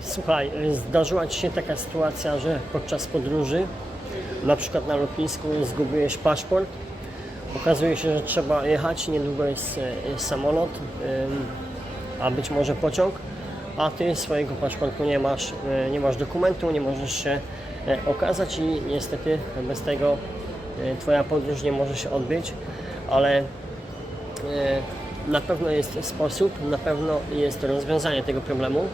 Słuchaj, zdarzyła Ci się taka sytuacja, że podczas podróży, na przykład na lotnisku, zgubiłeś paszport. Okazuje się, że trzeba jechać, niedługo jest, jest samolot, ym, a być może pociąg, a Ty swojego paszportu nie masz, nie masz dokumentu, nie możesz się okazać i niestety bez tego Twoja podróż nie może się odbyć, ale Na pewno jest sposób, na pewno jest rozwiązanie tego problemu.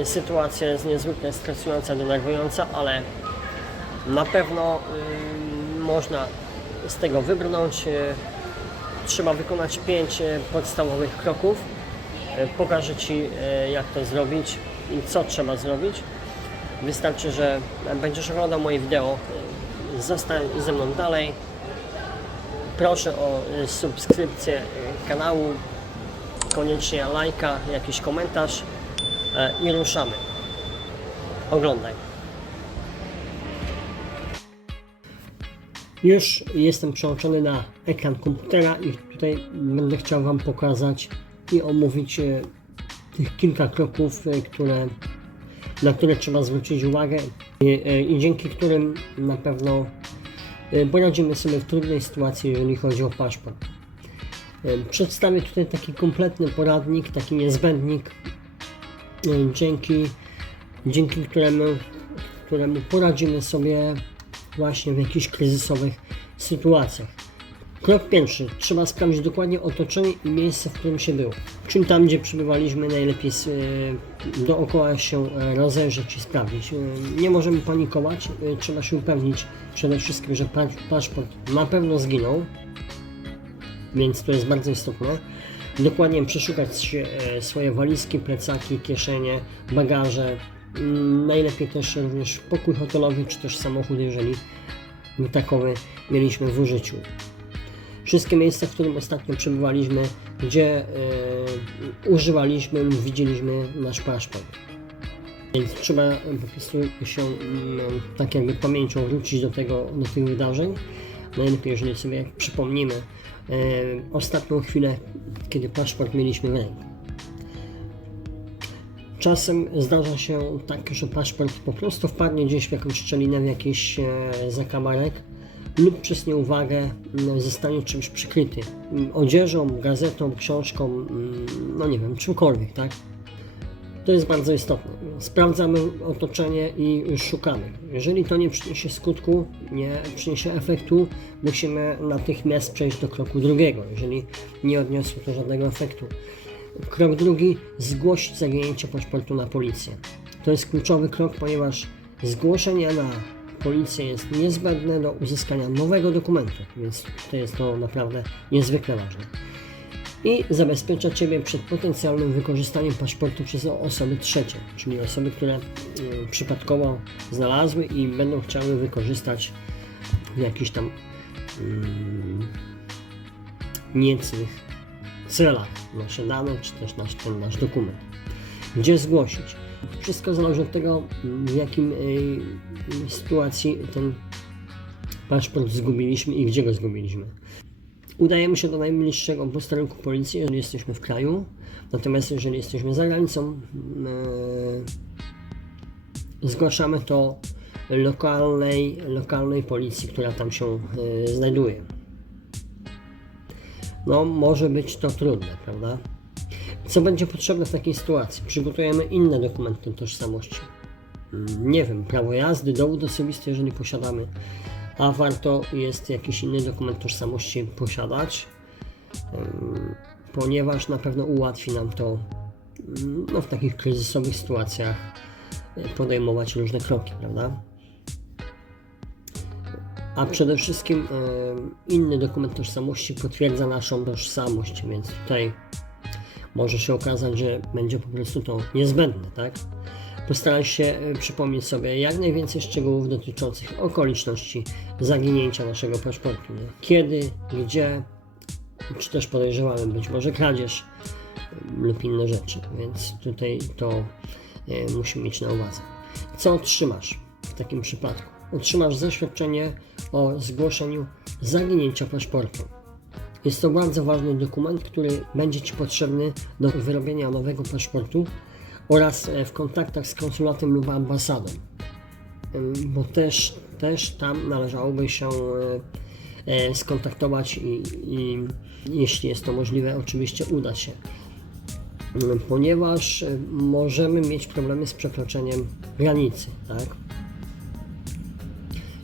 E, Sytuacja jest niezwykle stresująca, denerwująca, ale na pewno y, można z tego wybrnąć. E, Trzeba wykonać pięć podstawowych kroków. Pokażę Ci, jak to zrobić i co trzeba zrobić. Wystarczy, że będziesz oglądał moje wideo. Zostań ze mną dalej. Proszę o y, subskrypcję y, kanału, koniecznie lajka, jakiś komentarz i ruszamy. Oglądaj. Już jestem przełączony na ekran komputera i tutaj będę chciał Wam pokazać i omówić e, tych kilka kroków, e, które, na które trzeba zwrócić uwagę i, e, i dzięki którym na pewno E, poradzimy sobie w trudnej sytuacji, jeżeli chodzi o paszport. E, Przedstawię tutaj taki kompletny poradnik, taki niezbędnik, e, dzięki, dzięki któremu, któremu poradzimy sobie właśnie w jakichś kryzysowych sytuacjach. Krok pierwszy. Trzeba sprawdzić dokładnie otoczenie i miejsce, w którym się było. Czyli tam, gdzie przebywaliśmy, najlepiej e, dookoła się e, rozejrzeć i sprawdzić. E, Nie możemy panikować. Trzeba się upewnić przede wszystkim, że pa- paszport na pewno zginął. Więc to jest bardzo istotne. Dokładnie przeszukać e, swoje walizki, plecaki, kieszenie, bagaże. Mm, Najlepiej też również pokój hotelowy, czy też samochód, jeżeli takowy mieliśmy w użyciu wszystkie miejsca, w którym ostatnio przebywaliśmy, gdzie e, używaliśmy lub widzieliśmy nasz paszport. Więc trzeba po prostu się mm, tak jakby pamięcią wrócić do tego, do tych wydarzeń. Najlepiej, jeżeli sobie przypomnimy ostatnią chwilę, kiedy paszport mieliśmy w ręku. Czasem zdarza się tak, że paszport po prostu wpadnie gdzieś w jakąś szczelinę, w jakiś e, zakamarek lub przez nieuwagę zostanie czymś przykryty. Odzieżą, gazetą, książką, no nie wiem, czymkolwiek, tak? To jest bardzo istotne. Sprawdzamy otoczenie i szukamy. Jeżeli to nie przyniesie skutku, nie przyniesie efektu, musimy natychmiast przejść do kroku drugiego, jeżeli nie odniosło to żadnego efektu. Krok drugi, zgłosić zaginięcie paszportu na policję. To jest kluczowy krok, ponieważ zgłoszenie na policję jest niezbędne do uzyskania nowego dokumentu, więc to jest to naprawdę niezwykle ważne. I zabezpiecza Ciebie przed potencjalnym wykorzystaniem paszportu przez osoby trzecie, czyli osoby, które y, przypadkowo znalazły i będą chciały wykorzystać w jakichś tam mm, niecnych celach nasze dane, czy też nasz, ten nasz dokument. Gdzie zgłosić? Wszystko zależy od tego, w jakim y, sytuacji ten paszport zgubiliśmy i gdzie go zgubiliśmy. Udajemy się do najbliższego posterunku policji, jeżeli jesteśmy w kraju. Natomiast jeżeli jesteśmy za granicą, y, zgłaszamy to lokalnej, lokalnej policji, która tam się y, znajduje. No, może być to trudne, prawda? Co będzie potrzebne w takiej sytuacji? Przygotujemy inne dokumenty tożsamości. Nie wiem, prawo jazdy, dowód osobisty, jeżeli posiadamy, a warto jest jakiś inny dokument tożsamości posiadać, ponieważ na pewno ułatwi nam to mm, no, w takich kryzysowych sytuacjach y, podejmować różne kroki, prawda? A przede wszystkim inny dokument tożsamości potwierdza naszą tożsamość, więc tutaj może się okazać, że będzie po prostu to niezbędne, tak? Postaraj się y, przypomnieć sobie jak najwięcej szczegółów dotyczących okoliczności zaginięcia naszego paszportu. Kiedy, gdzie, czy też podejrzewamy być może kradzież y, lub inne rzeczy, więc tutaj to y, musimy mieć na uwadze. Co otrzymasz w takim przypadku? Otrzymasz zaświadczenie o zgłoszeniu zaginięcia paszportu. Jest to bardzo ważny dokument, który będzie Ci potrzebny do wyrobienia nowego paszportu, oraz e, w kontaktach z konsulatem lub ambasadą, bo też, też tam należałoby się e, e, skontaktować i, i jeśli jest to możliwe, oczywiście uda się. Ponieważ możemy mieć problemy z przekroczeniem granicy, tak?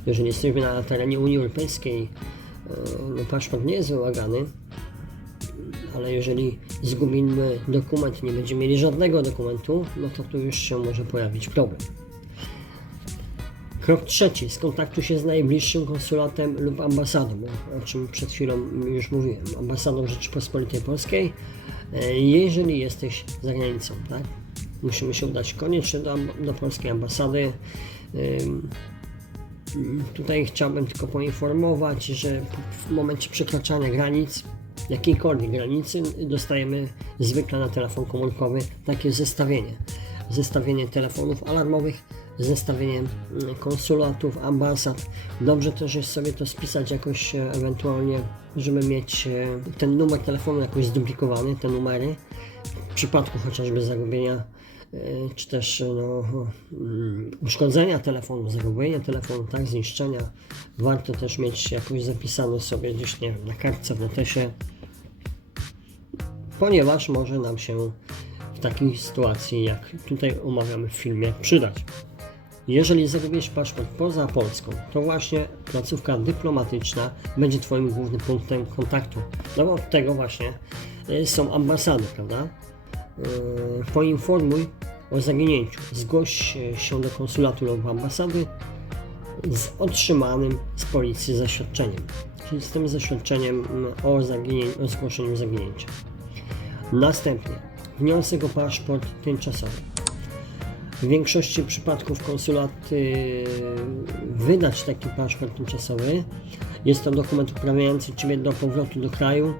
Jeżeli jesteśmy na terenie Unii Europejskiej, no paszport nie jest wymagany, ale jeżeli zgubimy dokument, nie będziemy mieli żadnego dokumentu, no to tu już się może pojawić problem. Krok trzeci. Skontaktuj się z najbliższym konsulatem lub ambasadą, o czym przed chwilą już mówiłem. Ambasadą Rzeczypospolitej Polskiej, e, jeżeli jesteś za granicą, tak? Musimy się udać koniecznie do, do polskiej ambasady. Tutaj chciałbym tylko poinformować, że w momencie przekraczania granic, jakiejkolwiek granicy, dostajemy zwykle na telefon komórkowy takie zestawienie. Zestawienie telefonów alarmowych, zestawienie mm, konsulatów, ambasad. Dobrze też jest sobie to spisać jakoś e, ewentualnie, żeby mieć e, ten numer telefonu jakoś zduplikowany, te numery. W przypadku chociażby zagubienia czy też e, no, mm, uszkodzenia telefonu, zagubienia telefonu, tak, zniszczenia, warto też mieć jakoś zapisane sobie gdzieś, nie wiem, na kartce, w notesie, ponieważ może nam się w takiej sytuacji, jak tutaj omawiamy w filmie, przydać. Jeżeli zagubisz paszport poza Polską, to właśnie placówka dyplomatyczna będzie Twoim głównym punktem kontaktu. No bo od tego właśnie y, są ambasady, prawda? Poinformuj o zaginięciu. Zgłoś e, się do konsulatu lub ambasady z otrzymanym z policji zaświadczeniem, czyli z tym zaświadczeniem o, zaginię- o zgłoszeniu zaginięcia. Następnie wniosek o paszport tymczasowy. W większości przypadków konsulat yy, wydać taki paszport tymczasowy. Jest to dokument uprawniający Ciebie do powrotu do kraju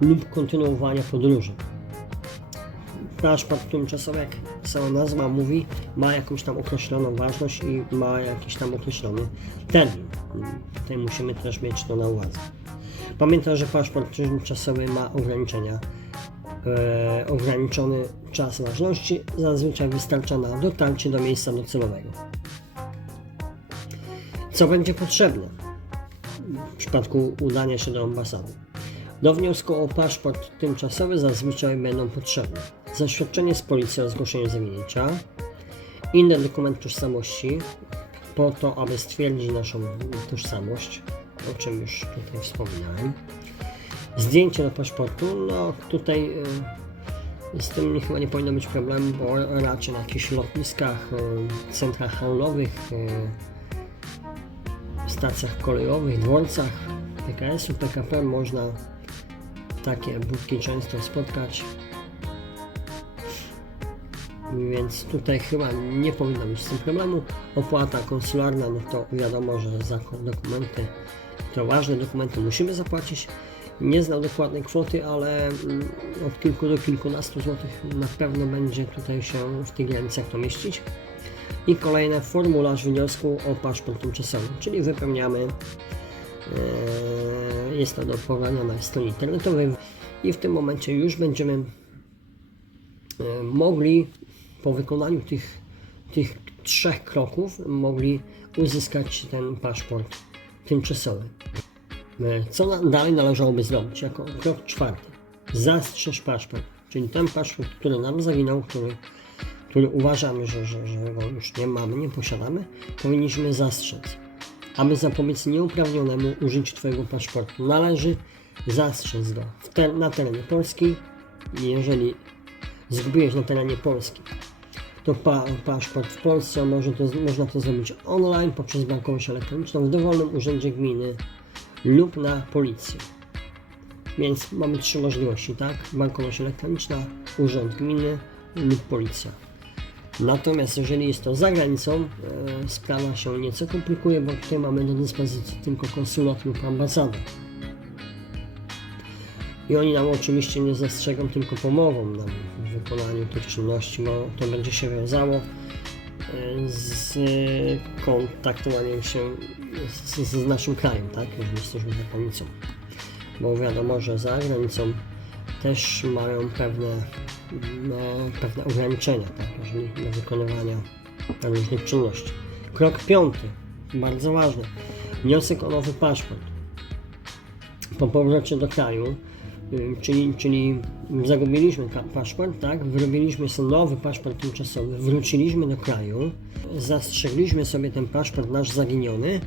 lub kontynuowania podróży paszport tymczasowy, jak sama nazwa mówi, ma jakąś tam określoną ważność i ma jakiś tam określony termin. Tutaj musimy też mieć to na uwadze. Pamiętaj, że paszport tymczasowy ma ograniczenia. E, ograniczony czas ważności zazwyczaj wystarcza na dotarcie do miejsca docelowego. Co będzie potrzebne w przypadku udania się do ambasady? Do wniosku o paszport tymczasowy zazwyczaj będą potrzebne zaświadczenie z policji o zgłoszeniu zaginięcia, inny dokument tożsamości po to, aby stwierdzić naszą tożsamość, o czym już tutaj wspominałem. Zdjęcie do paszportu, no tutaj y, z tym chyba nie powinno być problemu, bo raczej na jakichś lotniskach, y, centrach handlowych, y, stacjach kolejowych, dworcach PKS-u, PKP można takie budki często spotkać. Więc tutaj chyba nie powinno być z tym problemu. Opłata konsularna, no to wiadomo, że za dokumenty, to ważne dokumenty musimy zapłacić. Nie znam dokładnej kwoty, ale mm, od kilku do kilkunastu złotych na pewno będzie tutaj się w tych granicach to mieścić. I kolejne formularz wniosku o paszport tymczasowy, czyli wypełniamy. e, Jest to do na stronie internetowej i w tym momencie już będziemy e, mogli po wykonaniu tych, tych trzech kroków mogli uzyskać ten paszport tymczasowy. E, Co dalej należałoby zrobić? Jako krok czwarty. Zastrzeż paszport, czyli ten paszport, który nam zaginął, który, który uważamy, że, że, że go już nie mamy, nie posiadamy, powinniśmy zastrzec. Aby zapobiec nieuprawnionemu użyciu Twojego paszportu, należy zastrzec go na terenie Polski. Jeżeli zgubiłeś na terenie Polski, to pa, paszport w Polsce może to, można to zrobić online poprzez bankowość elektroniczną w dowolnym urzędzie gminy lub na policję. Więc mamy trzy możliwości, tak? Bankowość elektroniczna, urząd gminy lub policja. Natomiast jeżeli jest to za granicą, e, sprawa się nieco komplikuje, bo tutaj mamy do dyspozycji tylko konsulat lub ambasadę. I oni nam oczywiście nie zastrzegą, tylko pomogą nam wykonaniu tych czynności, bo to będzie się wiązało e, z kontaktowaniem się z, z naszym krajem, tak? Jeżeli jesteśmy za granicą. Bo wiadomo, że za granicą też mają pewne, mm, pewne ograniczenia, tak, jeżeli do wykonywania różnych czynności. Krok piąty, bardzo ważny. Wniosek o nowy paszport. Po powrocie do kraju, czyli, czyli zagubiliśmy paszport, tak, wyrobiliśmy sobie nowy paszport tymczasowy, wróciliśmy do kraju, zastrzegliśmy sobie ten paszport nasz zaginiony,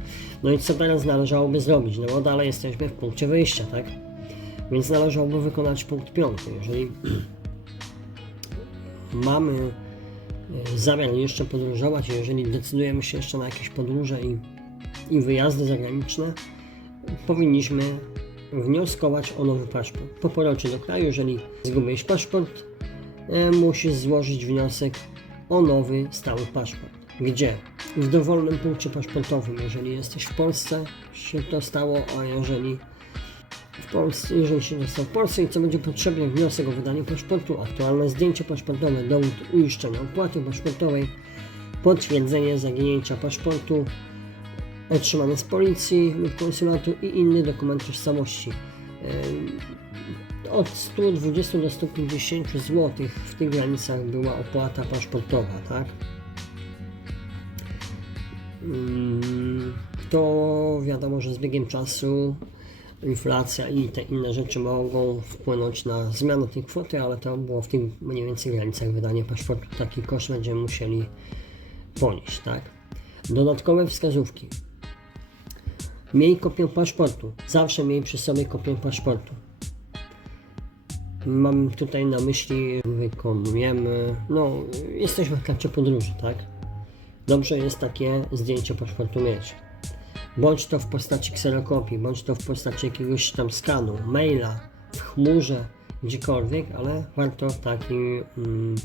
no i co teraz należałoby zrobić? No bo dalej jesteśmy w punkcie wyjścia, tak? Więc należałoby wykonać punkt piąty. Jeżeli mamy e, zamiar jeszcze podróżować, jeżeli decydujemy się jeszcze na jakieś podróże i, i wyjazdy zagraniczne, powinniśmy wnioskować o nowy paszport. Po powrocie do kraju, jeżeli zgubiłeś paszport, e, musisz złożyć wniosek o nowy stały paszport. Gdzie? W dowolnym punkcie paszportowym. Jeżeli jesteś w Polsce, się to stało, a jeżeli w Polsce, jeżeli się dostał w Polsce i co będzie potrzebne, wniosek o wydanie paszportu, aktualne zdjęcie paszportowe, dowód uiszczenia opłaty paszportowej, potwierdzenie zaginięcia paszportu, otrzymane z policji lub konsulatu i inny dokument tożsamości. Od 120 do 150 zł w tych granicach była opłata paszportowa, tak? To wiadomo, że z biegiem czasu inflacja i te inne rzeczy mogą wpłynąć na zmianę tej kwoty, ale to było w tych mniej więcej granicach wydania paszportu. Taki koszt będziemy musieli ponieść, tak? Dodatkowe wskazówki. Miej kopię paszportu. Zawsze miej przy sobie kopię paszportu. Mam tutaj na myśli, wykonujemy, no, jesteśmy w trakcie podróży, tak? Dobrze jest takie zdjęcie paszportu mieć. Bądź to w postaci kserokopii, bądź to w postaci jakiegoś tam skanu, maila, w chmurze, gdziekolwiek, ale warto taki, mm,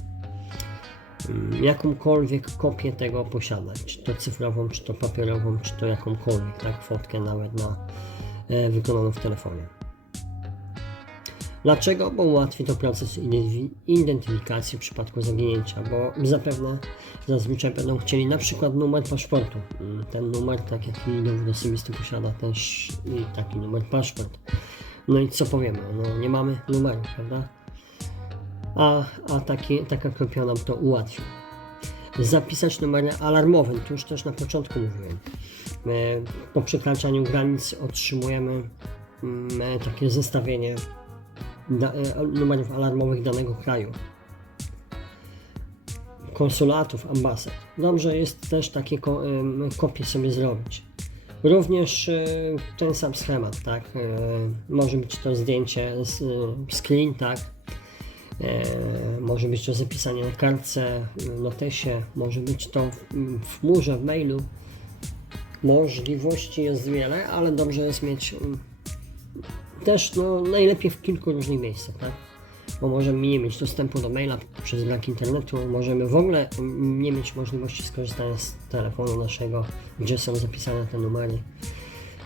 jakąkolwiek kopię tego posiadać, czy to cyfrową, czy to papierową, czy to jakąkolwiek, tak, fotkę nawet na, e, wykonaną w telefonie. Dlaczego? Bo ułatwi to proces identyfi- identyfikacji w przypadku zaginięcia, bo zapewne zazwyczaj będą chcieli na przykład numer paszportu. Mm, Ten numer, tak jak i dowód osobisty posiada też taki numer paszport. No i co powiemy? No nie mamy numeru, prawda? A, a taki, taka kopia nam to ułatwi. Zapisać numery alarmowe, to już też na początku mówiłem. Po przekraczaniu granic otrzymujemy mm, e, takie zestawienie e, numerów alarmowych danego kraju. Konsulatów, ambasad. Dobrze jest też takie kopie sobie zrobić. Również e, ten sam schemat, tak? Może być to zdjęcie, z, screen, tak? E, może być to zapisanie na kartce, e, notesie, może być to w, w chmurze, w mailu. Możliwości jest wiele, ale dobrze jest mieć mm, też no, najlepiej w kilku różnych miejscach, tak? Bo możemy nie mieć dostępu do maila przez brak internetu, możemy w ogóle mm, nie mieć możliwości skorzystania z telefonu naszego, gdzie są zapisane te numery.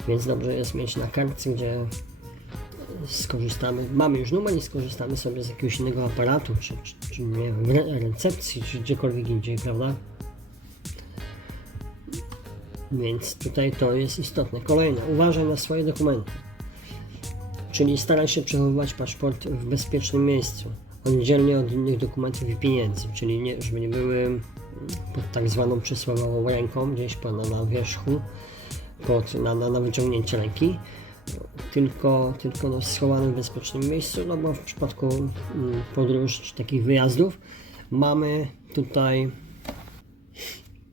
Więc dobrze jest mieć na kartce, gdzie skorzystamy, mamy już numer i skorzystamy sobie z jakiegoś innego aparatu, czy, czy, czy nie wiem, re- recepcji, czy gdziekolwiek indziej, prawda? Więc tutaj to jest istotne. Kolejne, uważaj na swoje dokumenty. Czyli staraj się przechowywać paszport w bezpiecznym miejscu, oddzielnie od innych dokumentów i pieniędzy, czyli nie, żeby nie były pod tak zwaną przysłowiową ręką, gdzieś na, na wierzchu, pod, na, na, na wyciągnięcie ręki, tylko, tylko no, schowany w bezpiecznym miejscu, no bo w przypadku mm, podróży czy takich wyjazdów mamy tutaj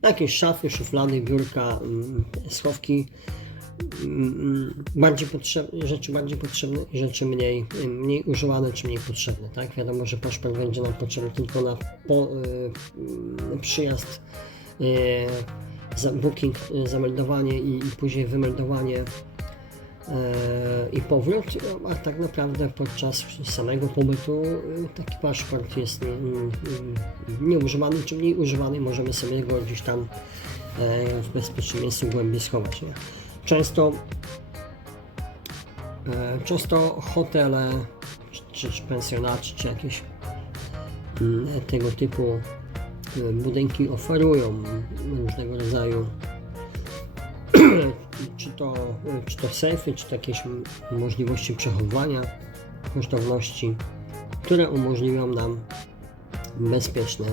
jakieś szafy, szuflady, biurka, mm, schowki, mm, bardziej potrzebne, rzeczy bardziej potrzebne i rzeczy mniej, mniej używane czy mniej potrzebne, tak? Wiadomo, że paszport będzie nam potrzebny tylko na po, y, przyjazd, y, booking, y, zameldowanie i, i później wymeldowanie i powrót, a tak naprawdę podczas samego pobytu y, taki paszport jest mm, mm, nieużywany, czy mniej używany, możemy sobie go gdzieś tam e, w bezpiecznym miejscu głębiej schować. Nie? Często, e, często hotele, czy, czy, czy jakieś mm, tego typu e, budynki oferują różnego rodzaju czy to, czy to sejfy, czy to jakieś możliwości przechowywania kosztowności. które umożliwią nam bezpieczne,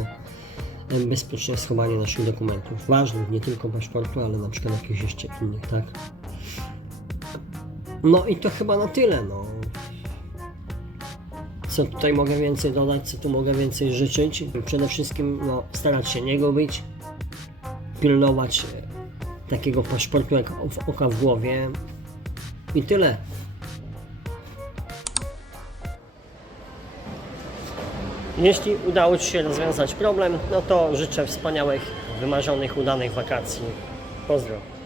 bezpieczne schowanie naszych dokumentów. Ważnych, nie tylko paszportu, ale na przykład jakichś jeszcze innych, tak? No i to chyba na tyle, no. Co tutaj mogę więcej dodać, co tu mogę więcej życzyć? Przede wszystkim no, starać się nie gubić, pilnować takiego paszportu jak w- oka w głowie i tyle. Jeśli udało Ci się rozwiązać problem, no to życzę wspaniałych, wymarzonych, udanych wakacji. Pozdro.